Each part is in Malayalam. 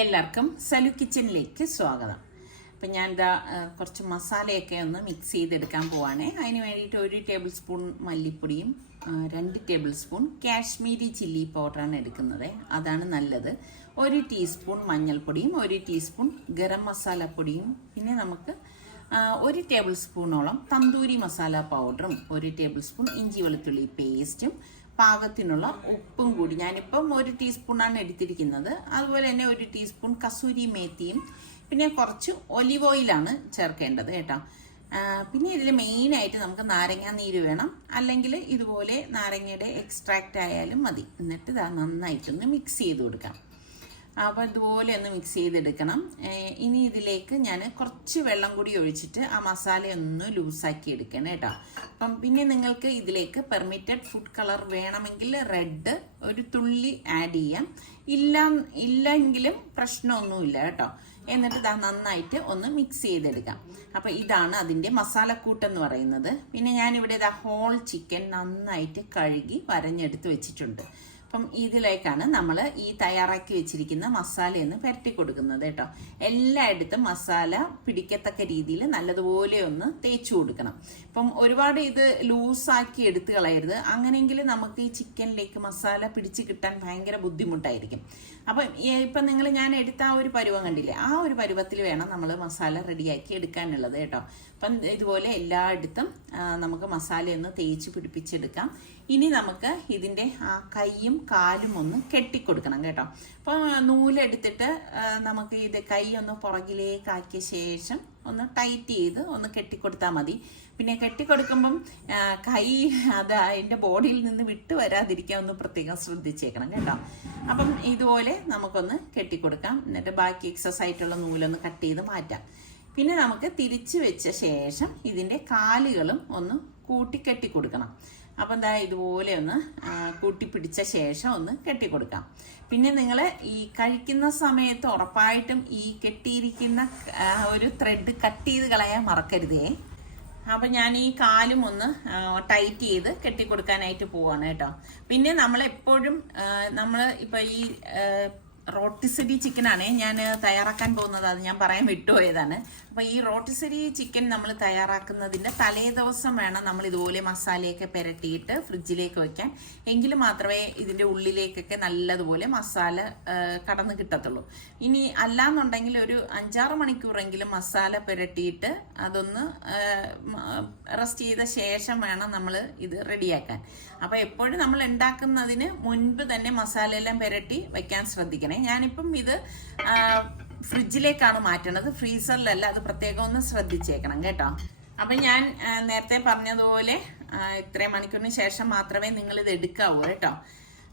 എല്ലാവർക്കും സലു കിച്ചണിലേക്ക് സ്വാഗതം. അപ്പം ഞാൻ ഇതാ കുറച്ച് മസാലയൊക്കെ ഒന്ന് മിക്സ് ചെയ്തെടുക്കാൻ പോവാണേ. അതിന് വേണ്ടിയിട്ട് 1 ടേബിൾ സ്പൂൺ മല്ലിപ്പൊടിയും 2 ടേബിൾ സ്പൂൺ കാശ്മീരി ചില്ലി പൗഡറാണ് എടുക്കുന്നത്. അതാണ് നല്ലത്. 1 ടീസ്പൂൺ മഞ്ഞൾപ്പൊടിയും 1 ടീസ്പൂൺ ഗരം മസാലപ്പൊടിയും പിന്നെ നമുക്ക് 1 ടേബിൾ സ്പൂണോളം തന്തൂരി മസാല പൗഡറും 1 ടേബിൾ സ്പൂൺ ഇഞ്ചി വെളുത്തുള്ളി പേസ്റ്റും പാകത്തിനുള്ള ഉപ്പും കൂടി ഞാനിപ്പം 1 ടീസ്പൂണാണ് എടുത്തിരിക്കുന്നത്. അതുപോലെ തന്നെ 1 ടീസ്പൂൺ കസൂരി മേത്തിയും പിന്നെ കുറച്ച് ഒലിവ് ഓയിലാണ് ചേർക്കേണ്ടത് കേട്ടോ. പിന്നെ ഇതിൽ മെയിനായിട്ട് നമുക്ക് നാരങ്ങ നീര് വേണം, അല്ലെങ്കിൽ ഇതുപോലെ നാരങ്ങയുടെ എക്സ്ട്രാക്റ്റ് ആയാലും മതി. എന്നിട്ട് ഇതാ നന്നായിട്ടൊന്ന് മിക്സ് ചെയ്ത് കൊടുക്കാം. അപ്പോൾ ഇതുപോലെ ഒന്ന് മിക്സ് ചെയ്തെടുക്കണം. ഇനി ഇതിലേക്ക് ഞാൻ കുറച്ച് വെള്ളം കൂടി ഒഴിച്ചിട്ട് ആ മസാലയൊന്ന് ലൂസാക്കി എടുക്കണം കേട്ടോ. അപ്പം പിന്നെ നിങ്ങൾക്ക് ഇതിലേക്ക് പെർമിറ്റഡ് ഫുഡ് കളർ വേണമെങ്കിൽ റെഡ് ഒരു തുള്ളി ആഡ് ചെയ്യാം, ഇല്ലെങ്കിലും പ്രശ്നമൊന്നുമില്ല കേട്ടോ. എന്നിട്ട് ഇതാ നന്നായിട്ട് ഒന്ന് മിക്സ് ചെയ്തെടുക്കാം. അപ്പം ഇതാണ് അതിൻ്റെ മസാലക്കൂട്ടെന്ന് പറയുന്നത്. പിന്നെ ഞാനിവിടെ ഇതാ ഹോൾ ചിക്കൻ നന്നായിട്ട് കഴുകി വരഞ്ഞെടുത്ത് വെച്ചിട്ടുണ്ട്. അപ്പം ഇതിലേക്കാണ് നമ്മൾ ഈ തയ്യാറാക്കി വെച്ചിരിക്കുന്ന മസാലയൊന്ന് പുരട്ടി കൊടുക്കുന്നത് കേട്ടോ. എല്ലായിടത്തും മസാല പിടിക്കത്തക്ക രീതിയിൽ നല്ലതുപോലെ ഒന്ന് തേച്ചു കൊടുക്കണം. ഇപ്പം ഒരുപാട് ഇത് ലൂസാക്കി എടുത്തു കളയരുത്. അങ്ങനെയെങ്കിൽ നമുക്ക് ഈ ചിക്കനിലേക്ക് മസാല പിടിച്ച് കിട്ടാൻ ഭയങ്കര ബുദ്ധിമുട്ടായിരിക്കും. അപ്പം ഇപ്പം നിങ്ങൾ ഞാൻ എടുത്ത ആ ഒരു പരുവം കണ്ടില്ലേ, ആ ഒരു പരുവത്തിൽ വേണം നമ്മൾ മസാല റെഡിയാക്കി എടുക്കാനുള്ളത് കേട്ടോ. അപ്പം ഇതുപോലെ എല്ലായിടത്തും നമുക്ക് മസാലയൊന്ന് തേച്ച് പിടിപ്പിച്ചെടുക്കാം. ഇനി നമുക്ക് ഇതിൻ്റെ ആ കൈയും കാലും ഒന്ന് കെട്ടിക്കൊടുക്കണം കേട്ടോ. അപ്പോൾ നൂലെടുത്തിട്ട് നമുക്ക് ഇത് കൈ ഒന്ന് പുറകിലേക്കാക്കിയ ശേഷം ഒന്ന് ടൈറ്റ് ചെയ്ത് ഒന്ന് കെട്ടിക്കൊടുത്താൽ മതി. പിന്നെ കെട്ടിക്കൊടുക്കുമ്പം കൈ അത് അതിൻ്റെ ബോഡിയിൽ നിന്ന് വിട്ട് വരാതിരിക്കാൻ ഒന്ന് പ്രത്യേകം ശ്രദ്ധിച്ചേക്കണം കേട്ടോ. അപ്പം ഇതുപോലെ നമുക്കൊന്ന് കെട്ടിക്കൊടുക്കാം. എന്നിട്ട് ബാക്കി എക്സസ് ആയിട്ടുള്ള നൂലൊന്ന് കട്ട് ചെയ്ത് മാറ്റാം. പിന്നെ നമുക്ക് തിരിച്ചു വെച്ച ശേഷം ഇതിൻ്റെ കാലുകളും ഒന്ന് കൂട്ടി കെട്ടിക്കൊടുക്കണം. അപ്പം എന്താ ഇതുപോലെ ഒന്ന് കൂട്ടിപ്പിടിച്ച ശേഷം ഒന്ന് കെട്ടിക്കൊടുക്കാം. പിന്നെ നിങ്ങൾ ഈ കഴിക്കുന്ന സമയത്ത് ഉറപ്പായിട്ടും ഈ കെട്ടിയിരിക്കുന്ന ഒരു ത്രെഡ് കട്ട് ചെയ്ത് കളയാൻ മറക്കരുതേ. അപ്പം ഞാൻ ഈ കാലും ഒന്ന് ടൈറ്റ് ചെയ്ത് കെട്ടിക്കൊടുക്കാനായിട്ട് പോവാണ് കേട്ടോ. പിന്നെ നമ്മളെപ്പോഴും നമ്മൾ ഇപ്പം ഈ റോട്ടിസരി ചിക്കനാണ് ഞാൻ തയ്യാറാക്കാൻ പോകുന്നത്. അത് ഞാൻ പറയാൻ വിട്ടുപോയതാണ്. അപ്പോൾ ഈ റോട്ടിസരി ചിക്കൻ നമ്മൾ തയ്യാറാക്കുന്നതിൻ്റെ തലേ ദിവസം വേണം നമ്മൾ ഇതുപോലെ മസാലയൊക്കെ പുരട്ടിയിട്ട് ഫ്രിഡ്ജിലേക്ക് വയ്ക്കാൻ. എങ്കിൽ മാത്രമേ ഇതിൻ്റെ ഉള്ളിലേക്കൊക്കെ നല്ലതുപോലെ മസാല കടന്ന് കിട്ടത്തുള്ളൂ. ഇനി അല്ലാന്നുണ്ടെങ്കിൽ ഒരു 5-6 മണിക്കൂറെങ്കിലും മസാല പുരട്ടിയിട്ട് അതൊന്ന് റെസ്റ്റ് ചെയ്ത ശേഷം വേണം നമ്മൾ ഇത് റെഡിയാക്കാൻ. അപ്പോൾ എപ്പോഴും നമ്മൾ ഉണ്ടാക്കുന്നതിന് മുൻപ് തന്നെ മസാല എല്ലാം പുരട്ടി വയ്ക്കാൻ ശ്രദ്ധിക്കണേ. ഞാനിപ്പം ഇത് ഫ്രിഡ്ജിലേക്കാണ് മാറ്റണത്, ഫ്രീസറിലല്ല. അത് പ്രത്യേകം ഒന്ന് ശ്രദ്ധിച്ചേക്കണം കേട്ടോ. അപ്പം ഞാൻ നേരത്തെ പറഞ്ഞതുപോലെ ഇത്രയും മണിക്കൂറിന് ശേഷം മാത്രമേ നിങ്ങളിത് എടുക്കാവൂ കേട്ടോ.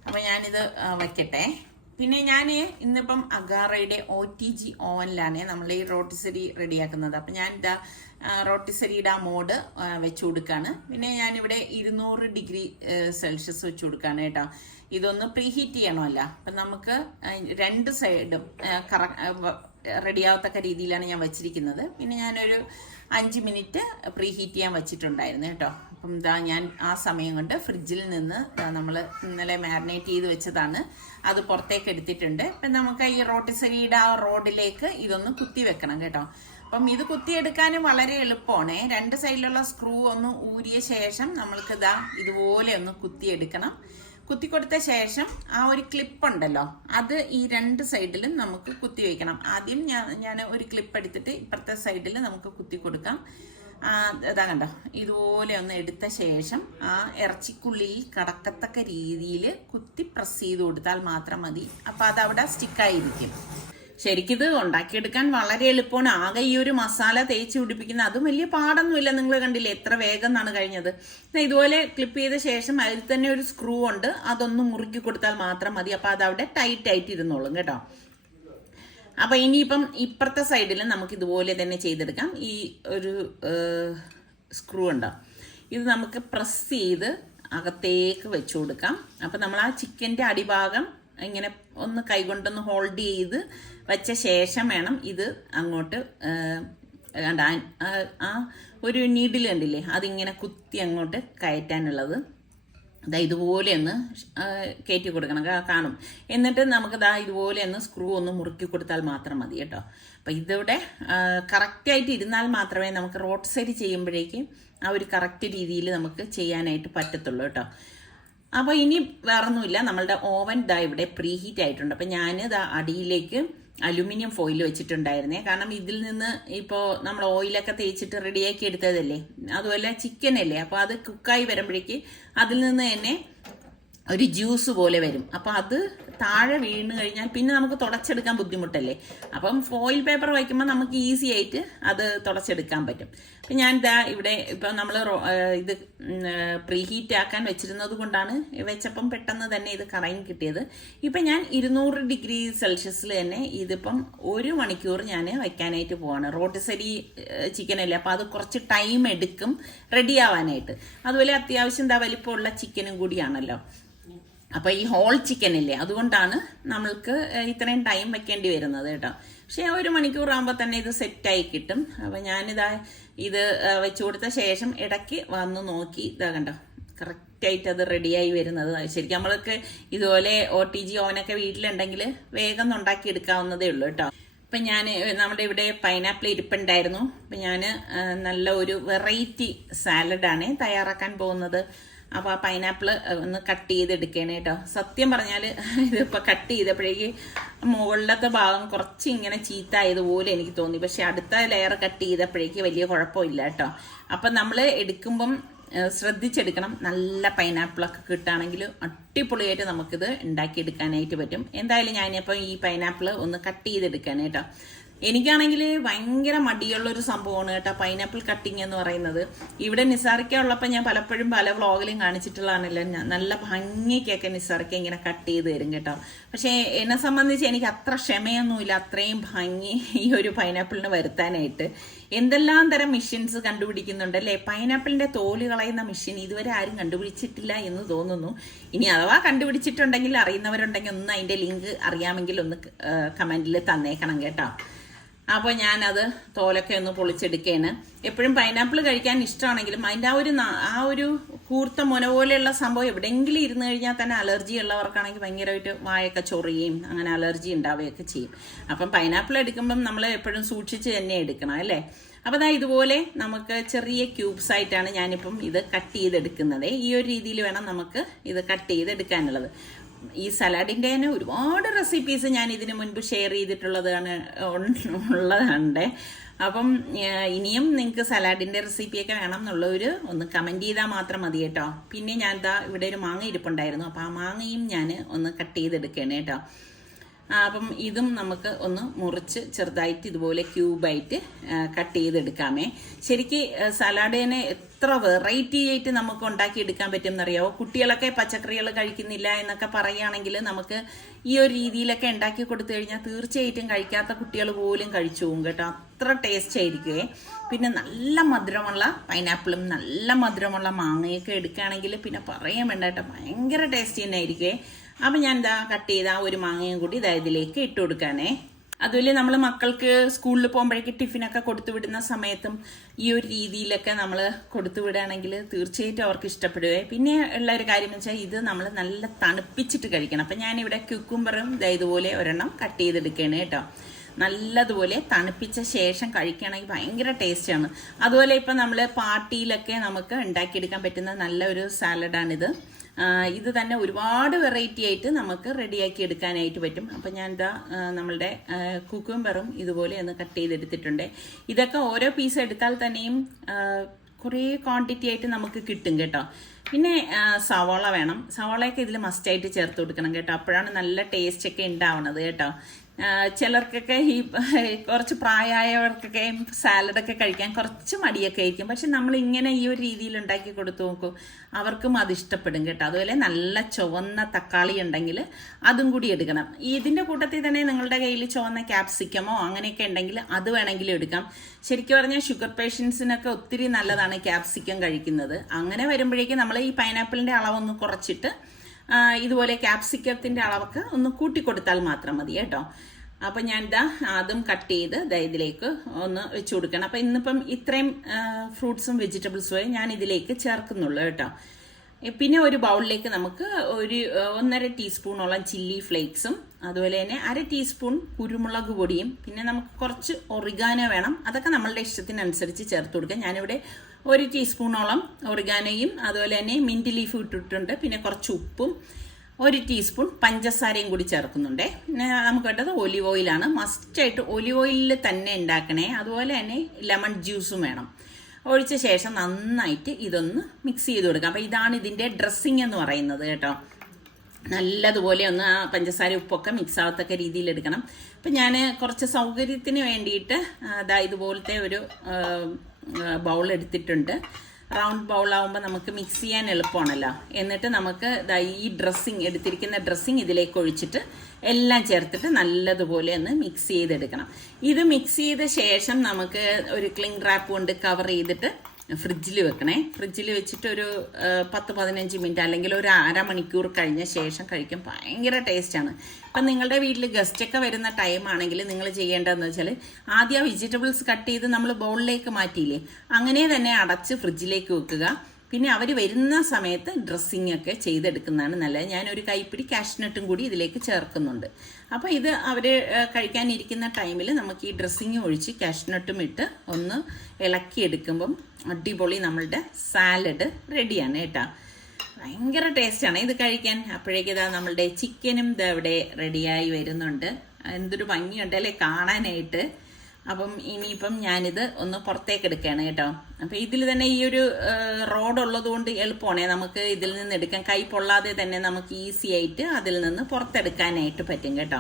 അപ്പം ഞാനിത് വയ്ക്കട്ടെ. പിന്നെ ഞാൻ ഇന്നിപ്പം അഗാറയുടെ OTG ഓവനിലാണ് നമ്മൾ ഈ റോട്ടിസരി റെഡിയാക്കുന്നത്. അപ്പം ഞാൻ ഇതാ റോട്ടിസരിയുടെ ആ മോഡ് വെച്ചു കൊടുക്കുകയാണ്. പിന്നെ ഞാനിവിടെ 200 ഡിഗ്രി സെൽഷ്യസ് വെച്ചു കൊടുക്കുകയാണ് കേട്ടോ. ഇതൊന്ന് പ്രീഹീറ്റ് ചെയ്യണമല്ല. അപ്പം നമുക്ക് 2 സൈഡും റെഡിയാവത്തക്ക രീതിയിലാണ് ഞാൻ വെച്ചിരിക്കുന്നത്. പിന്നെ ഞാനൊരു 5 മിനിറ്റ് പ്രീഹീറ്റ് ചെയ്യാൻ വെച്ചിട്ടുണ്ടായിരുന്നു കേട്ടോ. അപ്പം ഇതാ ഞാൻ ആ സമയം കൊണ്ട് ഫ്രിഡ്ജിൽ നിന്ന് നമ്മൾ ഇന്നലെ മാരിനേറ്റ് ചെയ്ത് വെച്ചതാണ്, അത് പുറത്തേക്ക് എടുത്തിട്ടുണ്ട്. അപ്പം നമുക്ക് ഈ റോട്ടിസരിയുടെ ആ റോഡിലേക്ക് ഇതൊന്ന് കുത്തി വെക്കണം കേട്ടോ. അപ്പം ഇത് കുത്തിയെടുക്കാനും വളരെ എളുപ്പമാണ്. 2 സൈഡിലുള്ള സ്ക്രൂ ഒന്ന് ഊരിയ ശേഷം നമ്മൾക്ക് ഇതാ ഇതുപോലെ ഒന്ന് കുത്തിയെടുക്കണം. കുത്തിക്കൊടുത്ത ശേഷം ആ ഒരു ക്ലിപ്പ് ഉണ്ടല്ലോ, അത് ഈ 2 സൈഡിലും നമുക്ക് കുത്തി വയ്ക്കണം. ആദ്യം ഞാൻ ഒരു ക്ലിപ്പ് എടുത്തിട്ട് ഇപ്പുറത്തെ സൈഡിൽ നമുക്ക് കുത്തി കൊടുക്കാം. ഇതാ കണ്ടോ, ഇതുപോലെ ഒന്ന് എടുത്ത ശേഷം ആ ഇറച്ചിക്കുള്ളിൽ കടക്കത്തക്ക രീതിയിൽ കുത്തി പ്രസ് ചെയ്ത് കൊടുത്താൽ മാത്രം മതി. അപ്പം അതവിടെ സ്റ്റിക്കായിരിക്കും. ശരിക്കിത് ഉണ്ടാക്കിയെടുക്കാൻ വളരെ എളുപ്പമാണ്. ആകെ ഈ ഒരു മസാല തേച്ച് പിടിപ്പിക്കുന്ന അതും വലിയ പാടൊന്നുമില്ല. നിങ്ങൾ കണ്ടില്ലേ എത്ര വേഗം എന്നാണ് കഴിഞ്ഞത്. ഇതുപോലെ ക്ലിപ്പ് ചെയ്ത ശേഷം അതിൽ തന്നെ ഒരു സ്ക്രൂ ഉണ്ട്, അതൊന്ന് മുറുക്കി കൊടുത്താൽ മാത്രം മതി. അപ്പം അതവിടെ ടൈറ്റ് ആയിട്ട് ഇരുന്നോളും കേട്ടോ. അപ്പം ഇനിയിപ്പം ഇപ്പുറത്തെ സൈഡിൽ നമുക്ക് ഇതുപോലെ തന്നെ ചെയ്തെടുക്കാം. ഈ ഒരു സ്ക്രൂ ഉണ്ടോ, ഇത് നമുക്ക് പ്രസ് ചെയ്ത് അകത്തേക്ക് വെച്ചു കൊടുക്കാം. അപ്പം നമ്മൾ ആ ചിക്കൻ്റെ അടിഭാഗം ഇങ്ങനെ ഒന്ന് കൈകൊണ്ടൊന്ന് ഹോൾഡ് ചെയ്ത് വെച്ച ശേഷം വേണം ഇത് അങ്ങോട്ട് ആ ഒരു നീഡിൽ കണ്ടില്ലേ, അതിങ്ങനെ കുത്തി അങ്ങോട്ട് കയറ്റാനുള്ളത്. ഇതുപോലെ ഒന്ന് കയറ്റി കൊടുക്കണം, കാണും. എന്നിട്ട് നമുക്ക് ഇതുപോലെ ഒന്ന് സ്ക്രൂ ഒന്ന് മുറുക്കി കൊടുത്താൽ മാത്രം മതി കേട്ടോ. അപ്പം ഇതിവിടെ കറക്റ്റായിട്ട് ഇരുന്നാൽ മാത്രമേ നമുക്ക് റോഡ് സൈഡ് ചെയ്യുമ്പോഴേക്കും ആ ഒരു കറക്റ്റ് രീതിയിൽ നമുക്ക് ചെയ്യാനായിട്ട് പറ്റത്തുള്ളൂ കേട്ടോ. അപ്പോൾ ഇനി വേറൊന്നുമില്ല, നമ്മളുടെ ഓവൻ ഇവിടെ പ്രീ ഹീറ്റ് ആയിട്ടുണ്ട്. അപ്പം ഞാൻ അടിയിലേക്ക് അലുമിനിയം ഫോയിൽ വെച്ചിട്ടുണ്ടായിരുന്നേ. കാരണം ഇതിൽ നിന്ന് ഇപ്പോൾ നമ്മൾ ഓയിലൊക്കെ തേച്ചിട്ട് റെഡിയാക്കി എടുത്തതല്ലേ, അതുപോലെ ചിക്കനല്ലേ, അപ്പോൾ അത് കുക്കായി വരുമ്പോഴേക്ക് അതിൽ നിന്ന് തന്നെ ഒരു ജ്യൂസ് പോലെ വരും. അപ്പം അത് താഴെ വീണ് കഴിഞ്ഞാൽ പിന്നെ നമുക്ക് തുടച്ചെടുക്കാൻ ബുദ്ധിമുട്ടല്ലേ. അപ്പം ഫോയിൽ പേപ്പർ വയ്ക്കുമ്പോൾ നമുക്ക് ഈസി ആയിട്ട് അത് തുടച്ചെടുക്കാൻ പറ്റും. അപ്പം ഞാൻ ഇവിടെ ഇപ്പം നമ്മൾ ഇത് പ്രീ ഹീറ്റ് ആക്കാൻ വെച്ചിരുന്നത് കൊണ്ടാണ് വെച്ചപ്പം പെട്ടെന്ന് തന്നെ ഇത് കറങ്ങി കിട്ടിയത്. ഇപ്പം ഞാൻ 200 ഡിഗ്രി സെൽഷ്യസിൽ തന്നെ ഇതിപ്പം 1 മണിക്കൂർ ഞാൻ വയ്ക്കാനായിട്ട് പോവാണ്. റോട്ടിസരി ചിക്കനല്ലേ, അപ്പം അത് കുറച്ച് ടൈം എടുക്കും റെഡി ആവാനായിട്ട്. അതുപോലെ അത്യാവശ്യം വലിപ്പമുള്ള ചിക്കനും കൂടിയാണല്ലോ. അപ്പം ഈ ഹോൾ ചിക്കൻ ഇല്ലേ, അതുകൊണ്ടാണ് നമ്മൾക്ക് ഇത്രയും ടൈം വെക്കേണ്ടി വരുന്നത് കേട്ടോ. പക്ഷെ 1 മണിക്കൂർ ആകുമ്പോൾ തന്നെ ഇത് സെറ്റായി കിട്ടും. അപ്പം ഞാനിതാ ഇത് വെച്ചു കൊടുത്ത ശേഷം ഇടയ്ക്ക് വന്ന് നോക്കി കണ്ടോ, കറക്റ്റായിട്ട് അത് റെഡിയായി വരുന്നത്. ശരിക്കും നമ്മൾക്ക് ഇതുപോലെ OTG ഓവനൊക്കെ വീട്ടിലുണ്ടെങ്കിൽ വേഗം ഉണ്ടാക്കി എടുക്കാവുന്നതേ ഉള്ളൂ കേട്ടോ. അപ്പം ഞാൻ നമ്മുടെ ഇവിടെ പൈനാപ്പിൾ ഇരിപ്പുണ്ടായിരുന്നു. അപ്പം ഞാൻ നല്ല ഒരു വെറൈറ്റി സാലഡാണ് തയ്യാറാക്കാൻ പോകുന്നത്. അപ്പോൾ ആ പൈനാപ്പിൾ ഒന്ന് കട്ട് ചെയ്തെടുക്കണേ കേട്ടോ. സത്യം പറഞ്ഞാൽ ഇതിപ്പോൾ കട്ട് ചെയ്തപ്പോഴേക്ക് മുകളിലത്തെ ഭാഗം കുറച്ച് ഇങ്ങനെ ചീത്തായതുപോലെ എനിക്ക് തോന്നി. പക്ഷെ അടുത്ത ലെയർ കട്ട് ചെയ്തപ്പോഴേക്ക് വലിയ കുഴപ്പമില്ല കേട്ടോ. അപ്പം നമ്മൾ എടുക്കുമ്പം ശ്രദ്ധിച്ചെടുക്കണം. നല്ല പൈനാപ്പിളൊക്കെ കിട്ടുകയാണെങ്കിൽ അടിപൊളിയായിട്ട് നമുക്കിത് ഉണ്ടാക്കിയെടുക്കാനായിട്ട് പറ്റും. എന്തായാലും ഞാനിപ്പോൾ ഈ പൈനാപ്പിൾ ഒന്ന് കട്ട് ചെയ്തെടുക്കാണ് കേട്ടോ. എനിക്കാണെങ്കിൽ ഭയങ്കര മടിയുള്ളൊരു സംഭവമാണ് കേട്ടോ പൈനാപ്പിൾ കട്ടിങ് എന്ന് പറയുന്നത്. ഇവിടെ നിസാറിക്ക ഉള്ളപ്പോൾ ഞാൻ പലപ്പോഴും പല വ്ളോഗിലും കാണിച്ചിട്ടുള്ളതാണല്ലോ, നല്ല ഭംഗിക്കൊക്കെ നിസാറിക്ക ഇങ്ങനെ കട്ട് ചെയ്ത് തരും കേട്ടോ. പക്ഷേ എന്നെ സംബന്ധിച്ച് എനിക്ക് അത്ര ക്ഷമയൊന്നുമില്ല അത്രയും ഭംഗി ഈ ഒരു പൈനാപ്പിളിന് വരുത്താനായിട്ട്. എന്തെല്ലാം തരം മെഷീൻസ് കണ്ടുപിടിക്കുന്നുണ്ട് അല്ലേ. പൈനാപ്പിളിന്റെ തോല് കളയുന്ന മെഷീൻ ഇതുവരെ ആരും കണ്ടുപിടിച്ചിട്ടില്ല എന്ന് തോന്നുന്നു. ഇനി അഥവാ കണ്ടുപിടിച്ചിട്ടുണ്ടെങ്കിൽ അറിയുന്നവരുണ്ടെങ്കിൽ ഒന്ന് അതിന്റെ ലിങ്ക് അറിയാമെങ്കിൽ ഒന്ന് കമന്റിൽ തന്നേക്കണം കേട്ടോ. അപ്പോൾ ഞാനത് തോലൊക്കെ ഒന്ന് പൊളിച്ചെടുക്കുകയാണ്. എപ്പോഴും പൈനാപ്പിൾ കഴിക്കാൻ ഇഷ്ടമാണെങ്കിലും അതിൻ്റെ ആ ഒരു കൂർത്ത മുന പോലെയുള്ള സംഭവം എവിടെയെങ്കിലും ഇരുന്ന് കഴിഞ്ഞാൽ തന്നെ അലർജി ഉള്ളവർക്കാണെങ്കിൽ ഭയങ്കരമായിട്ട് വായൊക്കെ ചൊറിയും അങ്ങനെ അലർജി ഉണ്ടാവുകയൊക്കെ ചെയ്യും. അപ്പം പൈനാപ്പിൾ എടുക്കുമ്പം നമ്മൾ എപ്പോഴും സൂക്ഷിച്ച് തന്നെ എടുക്കണം അല്ലേ. അപ്പോൾ ഇതുപോലെ നമുക്ക് ചെറിയ ക്യൂബ്സ് ആയിട്ടാണ് ഞാനിപ്പം ഇത് കട്ട് ചെയ്തെടുക്കുന്നത്. ഈ ഒരു രീതിയിൽ വേണം നമുക്ക് ഇത് കട്ട് ചെയ്തെടുക്കാനുള്ളത്. ഈ സലാഡിൻ്റെ തന്നെ ഒരുപാട് റെസിപ്പീസ് ഞാൻ ഇതിനു മുൻപ് ഷെയർ ചെയ്തിട്ടുള്ളതാണ്. അപ്പം ഇനിയും നിങ്ങൾക്ക് സലാഡിൻ്റെ റെസിപ്പിയൊക്കെ വേണം എന്നുള്ളവർ ഒന്ന് കമൻറ്റ് ചെയ്താൽ മാത്രം മതി കേട്ടോ. പിന്നെ ഞാൻ ഇവിടെ ഒരു മാങ്ങ ഇരിപ്പുണ്ടായിരുന്നു, അപ്പോൾ ആ മാങ്ങയും ഞാൻ ഒന്ന് കട്ട് ചെയ്തെടുക്കുകയാണ് കേട്ടോ. അപ്പം ഇതും നമുക്ക് ഒന്ന് മുറിച്ച് ചെറുതായിട്ട് ഇതുപോലെ ക്യൂബായിട്ട് കട്ട് ചെയ്തെടുക്കാമേ. ശരിക്ക് സലാഡിനെ എത്ര വെറൈറ്റി ആയിട്ട് നമുക്ക് ഉണ്ടാക്കിയെടുക്കാൻ പറ്റും എന്നറിയാമോ. കുട്ടികളൊക്കെ പച്ചക്കറികൾ കഴിക്കുന്നില്ല എന്നൊക്കെ പറയുകയാണെങ്കിൽ നമുക്ക് ഈ ഒരു രീതിയിലൊക്കെ ഉണ്ടാക്കി കൊടുത്തു കഴിഞ്ഞാൽ തീർച്ചയായിട്ടും കഴിക്കാത്ത കുട്ടികൾ പോലും കഴിച്ചു പോകും കേട്ടോ. അത്ര ടേസ്റ്റ് ആയിരിക്കുമേ. പിന്നെ നല്ല മധുരമുള്ള പൈനാപ്പിളും നല്ല മധുരമുള്ള മാങ്ങയൊക്കെ എടുക്കുകയാണെങ്കിൽ പിന്നെ പറയാൻ വേണ്ട കേട്ടോ, ഭയങ്കര ടേസ്റ്റി തന്നെ ആയിരിക്കുമേ. അപ്പം ഞാൻ കട്ട് ചെയ്ത ഒരു മാങ്ങയും കൂടി ഇതിലേക്ക് ഇട്ട് കൊടുക്കാനേ. അതുപോലെ നമ്മൾ മക്കൾക്ക് സ്കൂളിൽ പോകുമ്പോഴേക്ക് ടിഫിനൊക്കെ കൊടുത്തു വിടുന്ന സമയത്തും ഈ ഒരു രീതിയിലൊക്കെ നമ്മൾ കൊടുത്തു വിടുകയാണെങ്കിൽ തീർച്ചയായിട്ടും അവർക്ക് ഇഷ്ടപ്പെടുവേ. പിന്നെ ഉള്ള ഒരു കാര്യം എന്ന് വെച്ചാൽ ഇത് നമ്മൾ നല്ല തണുപ്പിച്ചിട്ട് കഴിക്കണം. അപ്പം ഞാനിവിടെ ക്യുക്കുംബറും ഇതുപോലെ ഒരെണ്ണം കട്ട് ചെയ്തെടുക്കുകയാണ് കേട്ടോ. നല്ലതുപോലെ തണുപ്പിച്ച ശേഷം കഴിക്കുകയാണെങ്കിൽ ഭയങ്കര ടേസ്റ്റാണ്. അതുപോലെ ഇപ്പം നമ്മൾ പാർട്ടിയിലൊക്കെ നമുക്ക് ഉണ്ടാക്കിയെടുക്കാൻ പറ്റുന്ന നല്ലൊരു സാലഡാണിത്. ഇത് തന്നെ ഒരുപാട് വെറൈറ്റി ആയിട്ട് നമുക്ക് റെഡിയാക്കി എടുക്കാനായിട്ട് പറ്റും. അപ്പം ഞാൻ നമ്മളുടെ കുക്കുംബറും ഇതുപോലെ ഒന്ന് കട്ട് ചെയ്തെടുത്തിട്ടുണ്ട്. ഇതൊക്കെ ഓരോ പീസ് എടുത്താൽ തന്നെയും കുറേ ക്വാണ്ടിറ്റി ആയിട്ട് നമുക്ക് കിട്ടും കേട്ടോ. പിന്നെ സവാള വേണം. സവാളയൊക്കെ ഇതിൽ മസ്റ്റായിട്ട് ചേർത്ത് കൊടുക്കണം കേട്ടോ, അപ്പോഴാണ് നല്ല ടേസ്റ്റ് ഒക്കെ ഉണ്ടാവണത് കേട്ടോ. ചിലർക്കൊക്കെ ഈ കുറച്ച് പ്രായമായവർക്കൊക്കെ സാലഡൊക്കെ കഴിക്കാൻ കുറച്ച് മടിയൊക്കെ ആയിരിക്കും. പക്ഷെ നമ്മൾ ഇങ്ങനെ ഈ ഒരു രീതിയിൽ ഉണ്ടാക്കി കൊടുത്തു നോക്കും, അവർക്കും അത് ഇഷ്ടപ്പെടും കേട്ടോ. അതുപോലെ നല്ല ചുവന്ന തക്കാളി ഉണ്ടെങ്കിൽ അതും കൂടി എടുക്കണം. ഇതിൻ്റെ കൂട്ടത്തിൽ തന്നെ നിങ്ങളുടെ കയ്യിൽ ചുവന്ന ക്യാപ്സിക്കമോ അങ്ങനെയൊക്കെ ഉണ്ടെങ്കിൽ അത് വേണമെങ്കിലും എടുക്കാം. ശരിക്കും പറഞ്ഞാൽ ഷുഗർ പേഷ്യൻസിനൊക്കെ ഒത്തിരി നല്ലതാണ് ക്യാപ്സിക്കം കഴിക്കുന്നത്. അങ്ങനെ വരുമ്പോഴേക്കും നമ്മൾ ഈ പൈനാപ്പിളിൻ്റെ അളവൊന്ന് കുറച്ചിട്ട് ഇതുപോലെ ക്യാപ്സിക്കത്തിൻ്റെ അളവൊക്കെ ഒന്ന് കൂട്ടിക്കൊടുത്താൽ മാത്രം മതി കേട്ടോ. അപ്പം ഞാൻ അതും കട്ട് ചെയ്ത് ഇതിലേക്ക് ഒന്ന് വെച്ച് കൊടുക്കണം. അപ്പം ഇന്നിപ്പം ഇത്രയും ഫ്രൂട്ട്സും വെജിറ്റബിൾസും ഞാൻ ഇതിലേക്ക് ചേർക്കുന്നുള്ളൂ കേട്ടോ. പിന്നെ ഒരു ബൗളിലേക്ക് നമുക്ക് ഒരു 1.5 ടീസ്പൂണോളം ചില്ലി ഫ്ലേക്സും അതുപോലെ തന്നെ 1/2 ടീസ്പൂൺ കുരുമുളക് പൊടിയും പിന്നെ നമുക്ക് കുറച്ച് ഒറിഗാനോ വേണം. അതൊക്കെ നമ്മളുടെ ഇഷ്ടത്തിനനുസരിച്ച് ചേർത്ത് കൊടുക്കാം. ഞാനിവിടെ 1 ടീസ്പൂണോളം ഒറിഗാനോയും അതുപോലെ തന്നെ മിൻറ്റ് ലീഫ് ഇട്ടിട്ടുണ്ട്. പിന്നെ കുറച്ച് ഉപ്പും 1 ടീസ്പൂൺ പഞ്ചസാരയും കൂടി ചേർക്കുന്നുണ്ട്. പിന്നെ നമുക്ക് വേണ്ടത് ഒലിവ് ഓയിലാണ്. മസ്റ്റായിട്ട് ഒലിവ് ഓയിലിൽ തന്നെ ഉണ്ടാക്കണേ. അതുപോലെ തന്നെ ലെമൺ ജ്യൂസും വേണം. ഒഴിച്ച ശേഷം നന്നായിട്ട് ഇതൊന്ന് മിക്സ് ചെയ്ത് കൊടുക്കാം. അപ്പം ഇതാണ് ഇതിൻ്റെ ഡ്രസ്സിങ് എന്ന് പറയുന്നത് കേട്ടോ. നല്ലതുപോലെ ഒന്ന് ആ പഞ്ചസാര ഉപ്പൊക്കെ മിക്സ് ആവത്തക്ക രീതിയിൽ എടുക്കണം. അപ്പം ഞാൻ കുറച്ച് സൗകര്യത്തിന് വേണ്ടിയിട്ട് ഇതുപോലത്തെ ഒരു ബൗൾ എടുത്തിട്ടുണ്ട്. റൗണ്ട് ബൗളാവുമ്പോൾ നമുക്ക് മിക്സ് ചെയ്യാൻ എളുപ്പമാണല്ലോ. എന്നിട്ട് നമുക്ക് ഈ ഡ്രസ്സിങ് എടുത്തിരിക്കുന്ന ഡ്രസ്സിങ് ഇതിലേക്ക് ഒഴിച്ചിട്ട് എല്ലാം ചേർത്തിട്ട് നല്ലതുപോലെ ഒന്ന് മിക്സ് ചെയ്തെടുക്കണം. ഇത് മിക്സ് ചെയ്ത ശേഷം നമുക്ക് ഒരു ക്ലിംഗ് റാപ്പ് കൊണ്ട് കവർ ചെയ്തിട്ട് ഫ്രിഡ്ജിൽ വെക്കണേ. ഫ്രിഡ്ജിൽ വെച്ചിട്ട് ഒരു 10-15 മിനിറ്റ് അല്ലെങ്കിൽ ഒരു അരമണിക്കൂർ കഴിഞ്ഞ ശേഷം കഴിക്കാൻ ഭയങ്കര ടേസ്റ്റാണ്. ഇപ്പം നിങ്ങളുടെ വീട്ടിൽ ഗസ്റ്റൊക്കെ വരുന്ന ടൈം ആണെങ്കിൽ നിങ്ങൾ ചെയ്യേണ്ടതെന്ന് വെച്ചാൽ ആദ്യം വെജിറ്റബിൾസ് കട്ട് ചെയ്ത് നമ്മൾ ബൗളിലേക്ക് മാറ്റിയില്ലേ, അങ്ങനെ തന്നെ അടച്ച് ഫ്രിഡ്ജിലേക്ക് വെക്കുക. പിന്നെ അവർ വരുന്ന സമയത്ത് ഡ്രസ്സിങ് ഒക്കെ ചെയ്തെടുക്കുന്നതാണ് നല്ലത്. ഞാനൊരു കൈപ്പിടി കാഷ്നട്ടും കൂടി ഇതിലേക്ക് ചേർക്കുന്നുണ്ട്. അപ്പോൾ ഇത് അവർ കഴിക്കാനിരിക്കുന്ന ടൈമിൽ നമുക്ക് ഈ ഡ്രസ്സിങ് ഒഴിച്ച് കാഷ്നട്ടും ഇട്ട് ഒന്ന് ഇളക്കിയെടുക്കുമ്പം അടിപൊളി നമ്മളുടെ സാലഡ് റെഡിയാണ് കേട്ടോ. ഭയങ്കര ടേസ്റ്റാണ് ഇത് കഴിക്കാൻ. അപ്പോഴേക്കും ഇതാ നമ്മളുടെ ചിക്കനും ഇവിടെ റെഡിയായി വരുന്നുണ്ട്. എന്തൊരു ഭംഗിയുണ്ടല്ലേ കാണാനായിട്ട്. അപ്പം ഇനിയിപ്പം ഞാനിത് ഒന്ന് പുറത്തേക്ക് എടുക്കുകയാണ് കേട്ടോ. അപ്പം ഇതിൽ തന്നെ ഈ ഒരു റോഡ് ഉള്ളത് കൊണ്ട് എളുപ്പമാണേ. നമുക്ക് ഇതിൽ നിന്ന് എടുക്കാൻ, കൈ പൊള്ളാതെ തന്നെ നമുക്ക് ഈസി ആയിട്ട് അതിൽ നിന്ന് പുറത്തെടുക്കാനായിട്ട് പറ്റും കേട്ടോ.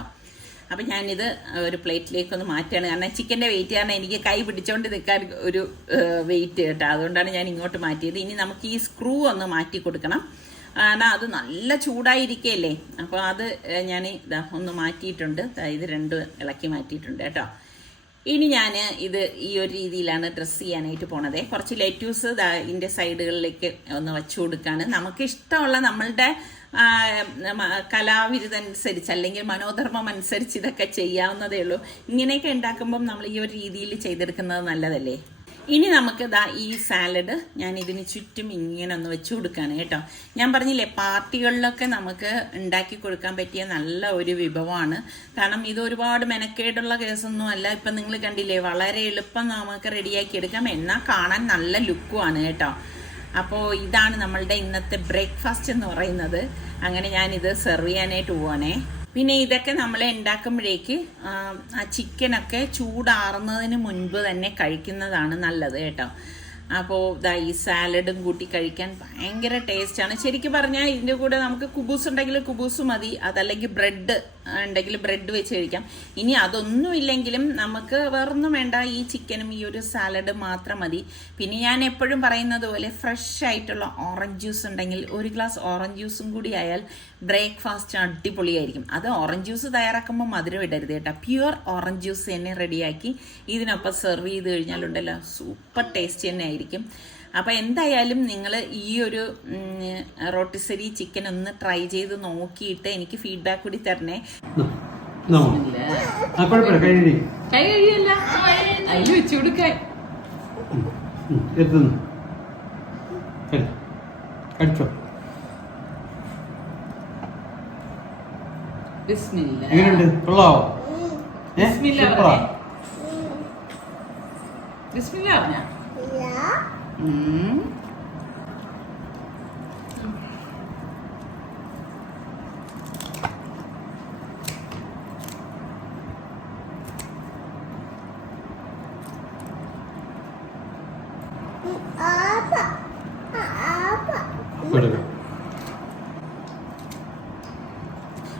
അപ്പം ഞാനിത് ഒരു പ്ലേറ്റിലേക്ക് ഒന്ന് മാറ്റുകയാണ്. കാരണം ചിക്കൻ്റെ വെയിറ്റ് കാരണം എനിക്ക് കൈ പിടിച്ചുകൊണ്ട് നിൽക്കാൻ ഒരു വെയിറ്റ് കേട്ടോ. അതുകൊണ്ടാണ് ഞാൻ ഇങ്ങോട്ട് മാറ്റിയത്. ഇനി നമുക്ക് ഈ സ്ക്രൂ ഒന്ന് മാറ്റി കൊടുക്കണം. കാരണം അത് നല്ല ചൂടായിരിക്കുകയല്ലേ. അപ്പോൾ അത് ഞാൻ ഒന്ന് മാറ്റിയിട്ടുണ്ട്. ഇത് 2 ഇളക്കി മാറ്റിയിട്ടുണ്ട് കേട്ടോ. ഇനി ഞാൻ ഇത് ഈ ഒരു രീതിയിലാണ് ഡ്രസ്സ് ചെയ്യാനായിട്ട് പോണത്. കുറച്ച് ലെറ്റ്യൂസ് ഇതിൻ്റെ സൈഡുകളിലേക്ക് ഒന്ന് വെച്ചു കൊടുക്കുകയാണ്. നമുക്ക് ഇഷ്ടമുള്ള നമ്മളുടെ കലാവിരുതനുസരിച്ച് അല്ലെങ്കിൽ മനോധർമ്മം അനുസരിച്ച് ഇതൊക്കെ ചെയ്യാവുന്നതേ ഉള്ളൂ. ഇങ്ങനെയൊക്കെ ഉണ്ടാക്കുമ്പം നമ്മൾ ഈ ഒരു രീതിയിൽ ചെയ്തെടുക്കുന്നത് നല്ലതല്ലേ. ഇനി നമുക്ക് ഈ സാലഡ് ഞാൻ ഇതിന് ചുറ്റും ഇങ്ങനെ ഒന്ന് വെച്ചു കൊടുക്കുകയാണ് കേട്ടോ. ഞാൻ പറഞ്ഞില്ലേ, പാർട്ടികളിലൊക്കെ നമുക്ക് ഉണ്ടാക്കി കൊടുക്കാൻ പറ്റിയ നല്ല ഒരു വിഭവമാണ്. കാരണം ഇത് ഒരുപാട് മെനക്കേടുള്ള കേസൊന്നും അല്ല. ഇപ്പം നിങ്ങൾ കണ്ടില്ലേ, വളരെ എളുപ്പം നമുക്ക് റെഡിയാക്കി എടുക്കാം. എന്നാൽ കാണാൻ നല്ല ലുക്കുമാണ് കേട്ടോ. അപ്പോൾ ഇതാണ് നമ്മളുടെ ഇന്നത്തെ ബ്രേക്ക്ഫാസ്റ്റ് എന്ന് പറയുന്നത്. അങ്ങനെ ഞാനിത് സെർവ് ചെയ്യാനായിട്ട് പോവാണേ. പിന്നെ ഇതൊക്കെ നമ്മൾ ഉണ്ടാക്കുമ്പോഴേക്ക് ആ ചിക്കനൊക്കെ ചൂടാറുന്നതിന് മുൻപ് തന്നെ കഴിക്കുന്നതാണ് നല്ലത് കേട്ടോ. അപ്പോൾ ഈ സാലഡും കൂട്ടി കഴിക്കാൻ ഭയങ്കര ടേസ്റ്റാണ്. ശരിക്കും പറഞ്ഞാൽ ഇതിൻ്റെ കൂടെ നമുക്ക് കുബൂസ് ഉണ്ടെങ്കിൽ കുബൂസ് മതി, അതല്ലെങ്കിൽ ബ്രെഡ് ഉണ്ടെങ്കിൽ ബ്രെഡ് വെച്ച് കഴിക്കാം. ഇനി അതൊന്നും ഇല്ലെങ്കിലും നമുക്ക് വേറൊന്നും വേണ്ട, ഈ ചിക്കനും ഈ ഒരു സാലഡ് മാത്രം മതി. പിന്നെ ഞാൻ എപ്പോഴും പറയുന്നത് പോലെ ഫ്രഷ് ആയിട്ടുള്ള ഓറഞ്ച് ജ്യൂസ് ഉണ്ടെങ്കിൽ 1 ഗ്ലാസ് ഓറഞ്ച് ജ്യൂസും കൂടി ആയാൽ ബ്രേക്ക്ഫാസ്റ്റ് അടിപൊളിയായിരിക്കും. അത് ഓറഞ്ച് ജ്യൂസ് തയ്യാറാക്കുമ്പോൾ മധുരം ഇടരുത് കേട്ടോ. പ്യുവർ ഓറഞ്ച് ജ്യൂസ് തന്നെ റെഡിയാക്കി ഇതിനൊപ്പം സെർവ് ചെയ്ത് കഴിഞ്ഞാലുണ്ടല്ലോ സൂപ്പർ ടേസ്റ്റ് തന്നെ ആയിരിക്കും. അപ്പം എന്തായാലും നിങ്ങൾ ഈ ഒരു റോട്ടിസരി ചിക്കൻ ഒന്ന് ട്രൈ ചെയ്ത് നോക്കിയിട്ട് എനിക്ക് ഫീഡ്ബാക്ക് കൂടി തരണേ. കൈ കഴിയല്ല അതിൽ വെച്ചു കൊടുക്കാൻ.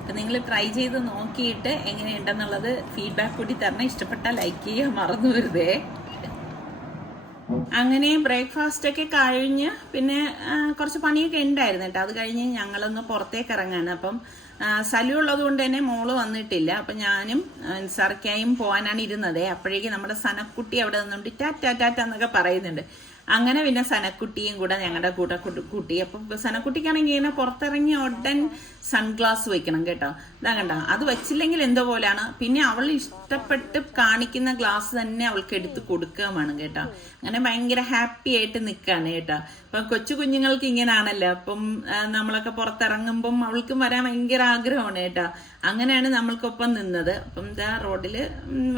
പറഞ്ഞ നിങ്ങൾ ട്രൈ ചെയ്ത് നോക്കിയിട്ട് എങ്ങനെയുണ്ടെന്നുള്ളത് ഫീഡ്ബാക്ക് കൂടി തരണം. ഇഷ്ടപ്പെട്ടാൽ ലൈക്ക് ചെയ്യുക മറന്നു വരുതേ. അങ്ങനെ ബ്രേക്ക്ഫാസ്റ്റ് ഒക്കെ കഴിഞ്ഞ് പിന്നെ കുറച്ച് പണിയൊക്കെ ഉണ്ടായിരുന്നു കേട്ടോ. അത് കഴിഞ്ഞ് ഞങ്ങളൊന്ന് പുറത്തേക്ക് ഇറങ്ങാണ്. അപ്പം സലു ഉള്ളത് കൊണ്ട് തന്നെ മോള് വന്നിട്ടില്ല. അപ്പം ഞാനും സർക്കായും പോകാനാണ് ഇരുന്നത്. അപ്പോഴേക്കും നമ്മുടെ സനക്കുട്ടി അവിടെ നിന്നുകൊണ്ട് ടാറ്റ ടാറ്റ എന്നൊക്കെ പറയുന്നുണ്ട്. അങ്ങനെ പിന്നെ സനക്കുട്ടിയും കൂടെ ഞങ്ങളുടെ കൂടെ കൂട്ടി. അപ്പം സനക്കുട്ടിക്കാണെങ്കിൽ ഇങ്ങനെ പുറത്തിറങ്ങി ഉടൻ സൺഗ്ലാസ് വെക്കണം കേട്ടോ. ഇതാ കണ്ട, അത് വെച്ചില്ലെങ്കിൽ എന്തോ പോലെയാണ്. പിന്നെ അവൾ ഇഷ്ടപ്പെട്ട് കാണിക്കുന്ന ഗ്ലാസ് തന്നെ അവൾക്ക് എടുത്ത് കൊടുക്കുകയാണ് കേട്ടോ. അങ്ങനെ ഭയങ്കര ഹാപ്പി ആയിട്ട് നിൽക്കുകയാണ് കേട്ടോ. ഇപ്പം കൊച്ചു കുഞ്ഞുങ്ങൾക്ക് ഇങ്ങനെയാണല്ലോ. അപ്പം നമ്മളൊക്കെ പുറത്തിറങ്ങുമ്പം അവൾക്കും വരാൻ ഭയങ്കര ആഗ്രഹമാണ് കേട്ടോ. അങ്ങനെയാണ് നമ്മൾക്കൊപ്പം നിന്നത്. അപ്പം ഇതാ റോഡിൽ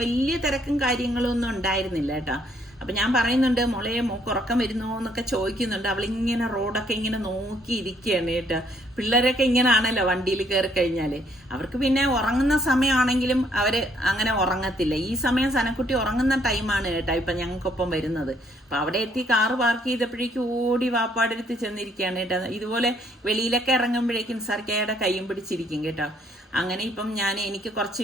വലിയ തിരക്കും കാര്യങ്ങളും ഒന്നും ഉണ്ടായിരുന്നില്ല കേട്ടോ. അപ്പൊ ഞാൻ പറയുന്നുണ്ട്, മോളെ മോക്ക് ഉറക്കം വരുന്നോ എന്നൊക്കെ ചോദിക്കുന്നുണ്ട്. അവളിങ്ങനെ റോഡൊക്കെ ഇങ്ങനെ നോക്കി ഇരിക്കുകയാണ് കേട്ടോ. പിള്ളേരൊക്കെ ഇങ്ങനെ ആണല്ലോ വണ്ടിയിൽ കയറി കഴിഞ്ഞാല്. അവർക്ക് പിന്നെ ഉറങ്ങുന്ന സമയമാണെങ്കിലും അവര് അങ്ങനെ ഉറങ്ങത്തില്ല. ഈ സമയം സനക്കുട്ടി ഉറങ്ങുന്ന ടൈമാണ് കേട്ടോ ഇപ്പൊ ഞങ്ങൾക്കൊപ്പം വരുന്നത്. അപ്പൊ അവിടെ എത്തി കാറ് പാർക്ക് ചെയ്തപ്പോഴേക്കും ഓടി വാപ്പാടെടുത്ത് ചെന്നിരിക്കുകയാണ് കേട്ടോ. ഇതുപോലെ വെളിയിലൊക്കെ ഇറങ്ങുമ്പോഴേക്കും സർക്കയുടെ കൈയും പിടിച്ചിരിക്കും കേട്ടോ. അങ്ങനെ ഇപ്പം എനിക്ക് കുറച്ച്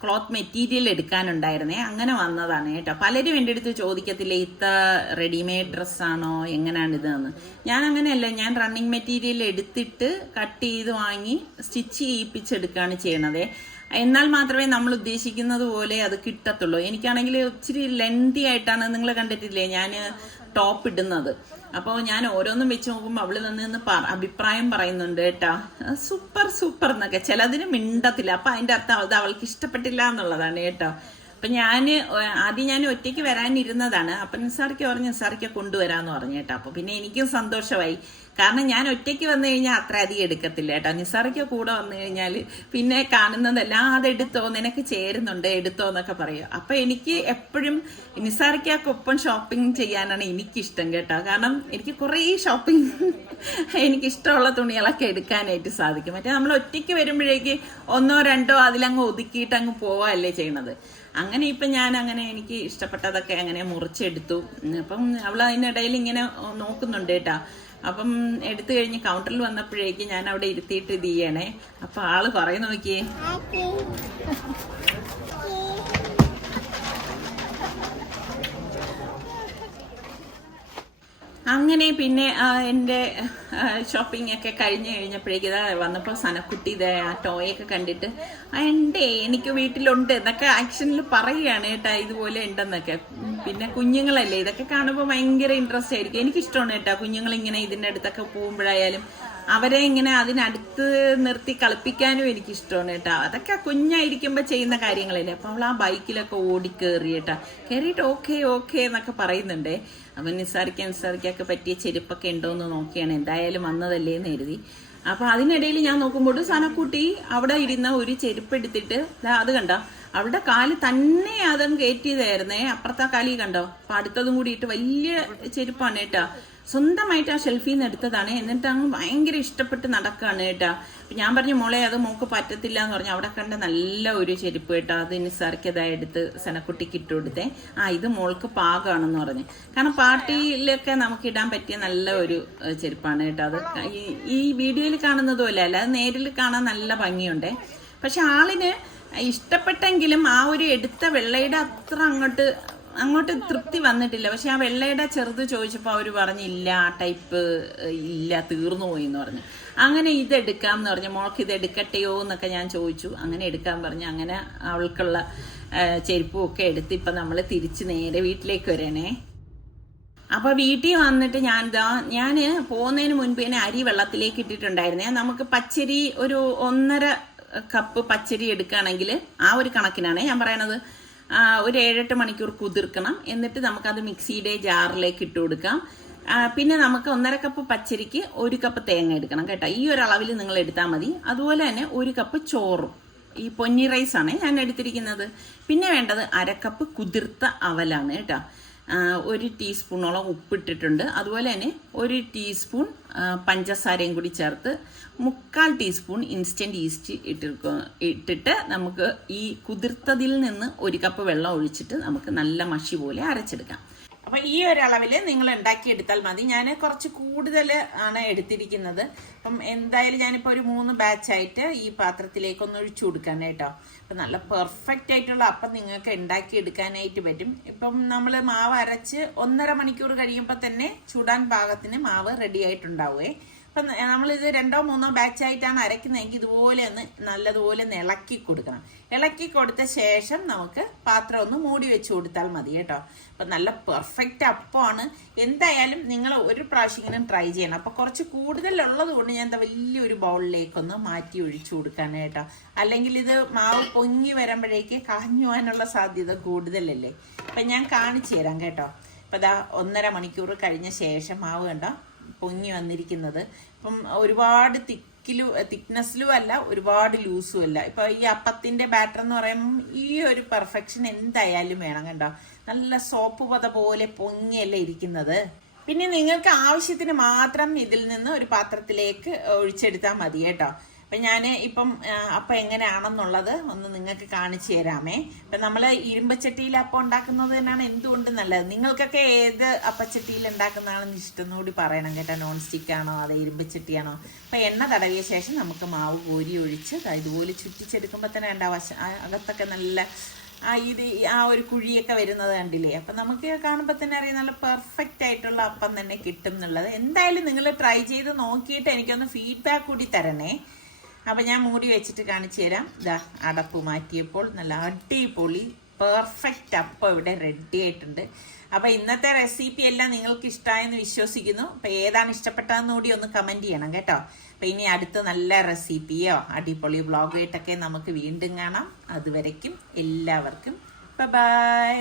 ക്ലോത്ത് മെറ്റീരിയൽ എടുക്കാനുണ്ടായിരുന്നേ, അങ്ങനെ വന്നതാണ് കേട്ടോ. പലരും എൻ്റെ അടുത്ത് ചോദിക്കത്തില്ലേ ഇത്ത റെഡിമെയ്ഡ് ഡ്രസ്സാണോ എങ്ങനെയാണ് ഇതെന്ന്. ഞാൻ അങ്ങനെയല്ല, ഞാൻ റണ്ണിങ് മെറ്റീരിയൽ എടുത്തിട്ട് കട്ട് ചെയ്ത് വാങ്ങി സ്റ്റിച്ച് ചെയ്യിപ്പിച്ചെടുക്കുകയാണ് ചെയ്യണതേ. എന്നാൽ മാത്രമേ നമ്മൾ ഉദ്ദേശിക്കുന്നത് പോലെ അത് കിട്ടത്തുള്ളൂ. എനിക്കാണെങ്കിൽ ഇച്ചിരി ലെന്തി ആയിട്ടാണ്, നിങ്ങൾ കണ്ടിട്ടില്ലേ ഞാൻ ടോപ്പ് ഇടുന്നത്. അപ്പോൾ ഞാൻ ഓരോന്നും വെച്ച് നോക്കുമ്പോൾ അവള് നിന്ന് അഭിപ്രായം പറയുന്നുണ്ട് കേട്ടാ, സൂപ്പർ സൂപ്പർ എന്നൊക്കെ. ചിലതിന് മിണ്ടത്തില്ല. അപ്പൊ അതിന്റെ അർത്ഥം അത് അവൾക്ക് ഇഷ്ടപ്പെട്ടില്ല എന്നുള്ളതാണ് കേട്ടോ. അപ്പൊ ആദ്യം ഞാൻ ഒറ്റയ്ക്ക് വരാനിരുന്നതാണ്. അപ്പൊ നിസാറിക്ക് പറഞ്ഞു നിസാറിക്ക് കൊണ്ടുവരാന്ന് പറഞ്ഞു കേട്ടോ. അപ്പൊ പിന്നെ എനിക്കും സന്തോഷമായി. കാരണം ഞാൻ ഒറ്റയ്ക്ക് വന്നു കഴിഞ്ഞാൽ അത്ര അധികം എടുക്കത്തില്ല കേട്ടോ. നിസാറിക്ക് കൂടെ വന്നു കഴിഞ്ഞാൽ പിന്നെ കാണുന്നതെല്ലാം അതെടുത്തോ, നിനക്ക് ചേരുന്നുണ്ട് എടുത്തോ എന്നൊക്കെ പറയും. അപ്പൊ എനിക്ക് എപ്പോഴും നിസാറിക്കൊപ്പം ഷോപ്പിംഗ് ചെയ്യാനാണ് എനിക്കിഷ്ടം കേട്ടോ. കാരണം എനിക്ക് കുറേ ഷോപ്പിംഗ് എനിക്കിഷ്ടമുള്ള തുണികളൊക്കെ എടുക്കാനായിട്ട് സാധിക്കും. മറ്റേ നമ്മൾ ഒറ്റയ്ക്ക് വരുമ്പോഴേക്ക് ഒന്നോ രണ്ടോ അതിലങ്ങ് ഒതുക്കിയിട്ട് അങ്ങ് പോവാല്ലേ ചെയ്യണത്. അങ്ങനെ ഇപ്പം ഞാൻ അങ്ങനെ എനിക്ക് ഇഷ്ടപ്പെട്ടതൊക്കെ അങ്ങനെ മുറിച്ചെടുത്തു. അപ്പം അവൾ അതിനിടയിൽ ഇങ്ങനെ നോക്കുന്നുണ്ട് കേട്ടാ. അപ്പം എടുത്തു കഴിഞ്ഞ് കൗണ്ടറിൽ വന്നപ്പോഴേക്ക് ഞാൻ അവിടെ ഇരുത്തിയിട്ട് ഇത് ചെയ്യണേ. അപ്പൊ ആള് പറയുന്ന നോക്കിയേ, അങ്ങനെ പിന്നെ എൻ്റെ ഷോപ്പിംഗ് ഒക്കെ കഴിഞ്ഞപ്പോഴേക്ക് ഇതാ വന്നപ്പോൾ സനക്കുട്ടി ഇതാ ആ ടോയൊക്കെ കണ്ടിട്ട് എനിക്ക് വീട്ടിലുണ്ട് എന്നൊക്കെ ആക്ഷനിൽ പറയുകയാണ് കേട്ടാ, ഇതുപോലെ ഉണ്ടെന്നൊക്കെ. പിന്നെ കുഞ്ഞുങ്ങളല്ലേ, ഇതൊക്കെ കാണുമ്പോൾ ഭയങ്കര ഇൻട്രസ്റ്റ് ആയിരിക്കും. എനിക്കിഷ്ടമാണ് കേട്ടോ കുഞ്ഞുങ്ങളിങ്ങനെ ഇതിൻ്റെ അടുത്തൊക്കെ പോകുമ്പോഴായാലും അവരെ ഇങ്ങനെ അതിനടുത്ത് നിർത്തി കളിപ്പിക്കാനും എനിക്കിഷ്ടമാണ് കേട്ടോ. അതൊക്കെ കുഞ്ഞായിരിക്കുമ്പോൾ ചെയ്യുന്ന കാര്യങ്ങളല്ലേ. അപ്പം അവൾ ആ ബൈക്കിലൊക്കെ ഓടിക്കേറി കേട്ടാ. കയറിയിട്ട് ഓക്കെ ഓക്കെ എന്നൊക്കെ പറയുന്നുണ്ടേ. അപ്പം നിസാറിക്കൊക്കെ പറ്റിയ ചെരുപ്പൊക്കെ ഉണ്ടോ എന്ന് നോക്കിയാണ്, എന്തായാലും വന്നതല്ലേ എന്ന് എഴുതി. അപ്പൊ അതിനിടയിൽ ഞാൻ നോക്കുമ്പോൾ സനക്കുട്ടി അവിടെ ഇരുന്ന ഒരു ചെരുപ്പ് എടുത്തിട്ട് അത് കണ്ടോ, അവളുടെ കാല് തന്നെ അതങ്ങ് കയറ്റിയതായിരുന്നേ. അപ്പുറത്തെ കാലി കണ്ടോ. അപ്പൊ അടുത്തതും കൂടിയിട്ട് വലിയ ചെരുപ്പാണ് കേട്ടാ. സ്വന്തമായിട്ട് ആ ഷെൽഫിൽ നിന്ന് എടുത്തതാണ്. എന്നിട്ട് അങ്ങ് ഭയങ്കര ഇഷ്ടപ്പെട്ട് നടക്കുകയാണ് കേട്ടാ. ഞാൻ പറഞ്ഞു മോളെ അത് മോക്ക് പറ്റത്തില്ല എന്ന് പറഞ്ഞു. അവിടെ കണ്ട നല്ല ഒരു ചെരുപ്പ് കേട്ടോ. അത് നിസാർക്കതായി എടുത്ത് സനക്കുട്ടിക്ക് ഇട്ട് കൊടുത്തേ. ഇത് മോൾക്ക് പാകമാണെന്ന് പറഞ്ഞു. കാരണം പാർട്ടിയിലൊക്കെ നമുക്ക് ഇടാൻ പറ്റിയ നല്ല ഒരു ചെരുപ്പാണ് കേട്ടോ. അത് ഈ വീഡിയോയിൽ കാണുന്നതും അല്ല, അത് നേരിൽ കാണാൻ നല്ല ഭംഗിയുണ്ടേ. പക്ഷെ ആളിന് ഇഷ്ടപ്പെട്ടെങ്കിലും ആ ഒരു എടുത്ത വെള്ളയുടെ അത്ര അങ്ങോട്ട് തൃപ്തി വന്നിട്ടില്ല. പക്ഷെ ആ വെള്ളയുടെ ചെറുത് ചോദിച്ചപ്പോൾ അവർ പറഞ്ഞില്ല, ആ ടൈപ്പ് ഇല്ല, തീർന്നു പോയി എന്ന് പറഞ്ഞു. അങ്ങനെ ഇതെടുക്കാം എന്ന് പറഞ്ഞു. മോൾക്ക് ഇത് എടുക്കട്ടെയോ എന്നൊക്കെ ഞാൻ ചോദിച്ചു. അങ്ങനെ എടുക്കാൻ പറഞ്ഞു. അങ്ങനെ അവൾക്കുള്ള ചെരുപ്പും ഒക്കെ എടുത്ത് ഇപ്പം നമ്മൾ തിരിച്ച് നേരെ വീട്ടിലേക്ക് വരണേ. അപ്പൊ വീട്ടിൽ വന്നിട്ട് ഞാൻ പോകുന്നതിന് മുൻപ് തന്നെ അരി വെള്ളത്തിലേക്ക് ഇട്ടിട്ടുണ്ടായിരുന്നേ. നമുക്ക് പച്ചരി ഒരു 1.5 കപ്പ് പച്ചരി എടുക്കുകയാണെങ്കിൽ ആ ഒരു കണക്കിനാണ് ഞാൻ പറയണത്. ഒരു 7-8 മണിക്കൂർ കുതിർക്കണം. എന്നിട്ട് നമുക്കത് മിക്സിയുടെ ജാറിലേക്ക് ഇട്ട് കൊടുക്കാം. പിന്നെ നമുക്ക് 1.5 കപ്പ് പച്ചരിക്ക് 1 കപ്പ് തേങ്ങ എടുക്കണം കേട്ടോ. ഈ ഒരു അളവിൽ നിങ്ങൾ എടുത്താൽ മതി. അതുപോലെ തന്നെ 1 കപ്പ് ചോറും, ഈ പൊന്നി റൈസാണ് ഞാൻ എടുത്തിരിക്കുന്നത്. പിന്നെ വേണ്ടത് 1/2 കപ്പ് കുതിർത്ത അവലാണ് കേട്ടോ. 1 ടീസ്പൂണോളം ഉപ്പിട്ടിട്ടുണ്ട്. അതുപോലെ തന്നെ 1 ടീസ്പൂൺ പഞ്ചസാരയും കൂടി ചേർത്ത് 1/4 ടീസ്പൂൺ ഇൻസ്റ്റന്റ് ഈസ്റ്റ് ഇട്ടിട്ട് നമുക്ക് ഈ കുതിർത്തതിൽ നിന്ന് 1 കപ്പ് വെള്ളം ഒഴിച്ചിട്ട് നമുക്ക് നല്ല മഷി പോലെ അരച്ചെടുക്കാം. അപ്പൊ ഈ ഒരു അളവില് നിങ്ങൾ ഉണ്ടാക്കിയെടുത്താൽ മതി. ഞാൻ കുറച്ച് കൂടുതൽ ആണ് എടുത്തിരിക്കുന്നത്. അപ്പം എന്തായാലും ഞാനിപ്പോൾ ഒരു 3 ബാച്ചായിട്ട് ഈ പാത്രത്തിലേക്കൊന്ന് ഒഴിച്ചു കൊടുക്കാൻ കേട്ടോ. അപ്പം നല്ല പെർഫെക്റ്റ് ആയിട്ടുള്ള അപ്പം നിങ്ങൾക്ക് ഉണ്ടാക്കിയെടുക്കാനായിട്ട് പറ്റും. ഇപ്പം നമ്മൾ മാവ് അരച്ച് 1.5 മണിക്കൂർ കഴിയുമ്പോൾ തന്നെ ചൂടാൻ പാകത്തിന് മാവ് റെഡി ആയിട്ടുണ്ടാവുമേ. അപ്പം നമ്മളിത് 2 or 3 ബാച്ചായിട്ടാണ് അരയ്ക്കുന്നതെങ്കിൽ ഇതുപോലെ ഒന്ന് നല്ലതുപോലെ ഒന്ന് ഇളക്കി കൊടുക്കണം. ഇളക്കി കൊടുത്ത ശേഷം നമുക്ക് പാത്രം ഒന്ന് മൂടി വെച്ച് കൊടുത്താൽ മതി കേട്ടോ. അപ്പം നല്ല പെർഫെക്റ്റ് അപ്പമാണ്. എന്തായാലും നിങ്ങൾ ഒരു പ്രാവശ്യമെങ്കിലും ട്രൈ ചെയ്യണം. അപ്പം കുറച്ച് കൂടുതലുള്ളത് കൊണ്ട് ഞാൻ എന്താ വലിയൊരു ബൗളിലേക്കൊന്ന് മാറ്റി ഒഴിച്ചു കൊടുക്കാണ് കേട്ടോ. അല്ലെങ്കിൽ ഇത് മാവ് പൊങ്ങി വരുമ്പോഴേക്ക് കാഞ്ഞു പോകാനുള്ള സാധ്യത കൂടുതലല്ലേ. അപ്പം ഞാൻ കാണിച്ചു തരാം കേട്ടോ. അപ്പം ഇതാ 1.5 മണിക്കൂർ കഴിഞ്ഞ ശേഷം മാവ് കണ്ടോ പൊങ്ങി വന്നിരിക്കുന്നത്. ഇപ്പം ഒരുപാട് തിക്നെസ്സിലും അല്ല, ഒരുപാട് ലൂസും അല്ല. ഇപ്പൊ ഈ അപ്പത്തിന്റെ ബാറ്റർ എന്ന് പറയുമ്പോൾ ഈ ഒരു പെർഫെക്ഷൻ എന്തായാലും വേണം കണ്ടോ. നല്ല സോപ്പ് പത പോലെ പൊങ്ങിയല്ലേ ഇരിക്കുന്നത്. പിന്നെ നിങ്ങൾക്ക് ആവശ്യത്തിന് മാത്രം ഇതിൽ നിന്ന് ഒരു പാത്രത്തിലേക്ക് ഒഴിച്ചെടുത്താൽ മതി കേട്ടോ. അപ്പം ഞാൻ ഇപ്പം അപ്പം എങ്ങനെയാണെന്നുള്ളത് ഒന്ന് നിങ്ങൾക്ക് കാണിച്ചു തരാമേ. ഇപ്പം നമ്മൾ ഇരുമ്പച്ചട്ടിയിൽ അപ്പം ഉണ്ടാക്കുന്നത് തന്നെയാണ് എന്തുകൊണ്ട് നല്ലത്. നിങ്ങൾക്കൊക്കെ ഏത് അപ്പച്ചട്ടിയിൽ ഉണ്ടാക്കുന്നതാണെന്ന് ഇഷ്ടം കൂടി പറയണം കേട്ടോ. നോൺ സ്റ്റിക്ക് ആണോ അതോ ഇരുമ്പച്ചട്ടിയാണോ. അപ്പം എണ്ണ തടവിയ ശേഷം നമുക്ക് മാവ് കോരി ഒഴിച്ച് ഇതുപോലെ ചുറ്റിച്ചെടുക്കുമ്പോൾ തന്നെ അകത്തൊക്കെ നല്ല ആ ഒരു കുഴിയൊക്കെ വരുന്നത് കണ്ടില്ലേ. അപ്പം നമുക്ക് കാണുമ്പോൾ തന്നെ അറിയാം നല്ല പെർഫെക്റ്റ് ആയിട്ടുള്ള അപ്പം തന്നെ കിട്ടും എന്നുള്ളത്. എന്തായാലും നിങ്ങൾ ട്രൈ ചെയ്ത് നോക്കിയിട്ട് എനിക്കൊന്ന് ഫീഡ്ബാക്ക് കൂടി തരണേ. അപ്പം ഞാൻ മൂടി വെച്ചിട്ട് കാണിച്ചു തരാം. ഇതാ അടപ്പ് മാറ്റിയപ്പോൾ നല്ല അടിപൊളി പെർഫെക്റ്റ് അപ്പം ഇവിടെ റെഡി ആയിട്ടുണ്ട്. അപ്പം ഇന്നത്തെ റെസിപ്പി എല്ലാം നിങ്ങൾക്ക് ഇഷ്ടമായെന്ന് വിശ്വസിക്കുന്നു. അപ്പം ഏതാണ് ഇഷ്ടപ്പെട്ടതെന്ന് കൂടി ഒന്ന് കമൻറ്റ് ചെയ്യണം കേട്ടോ. അപ്പം ഇനി അടുത്ത നല്ല റെസിപ്പിയോ അടിപൊളി വ്ളോഗായിട്ടൊക്കെ നമുക്ക് വീണ്ടും കാണാം. അതുവരയ്ക്കും എല്ലാവർക്കും ബൈ.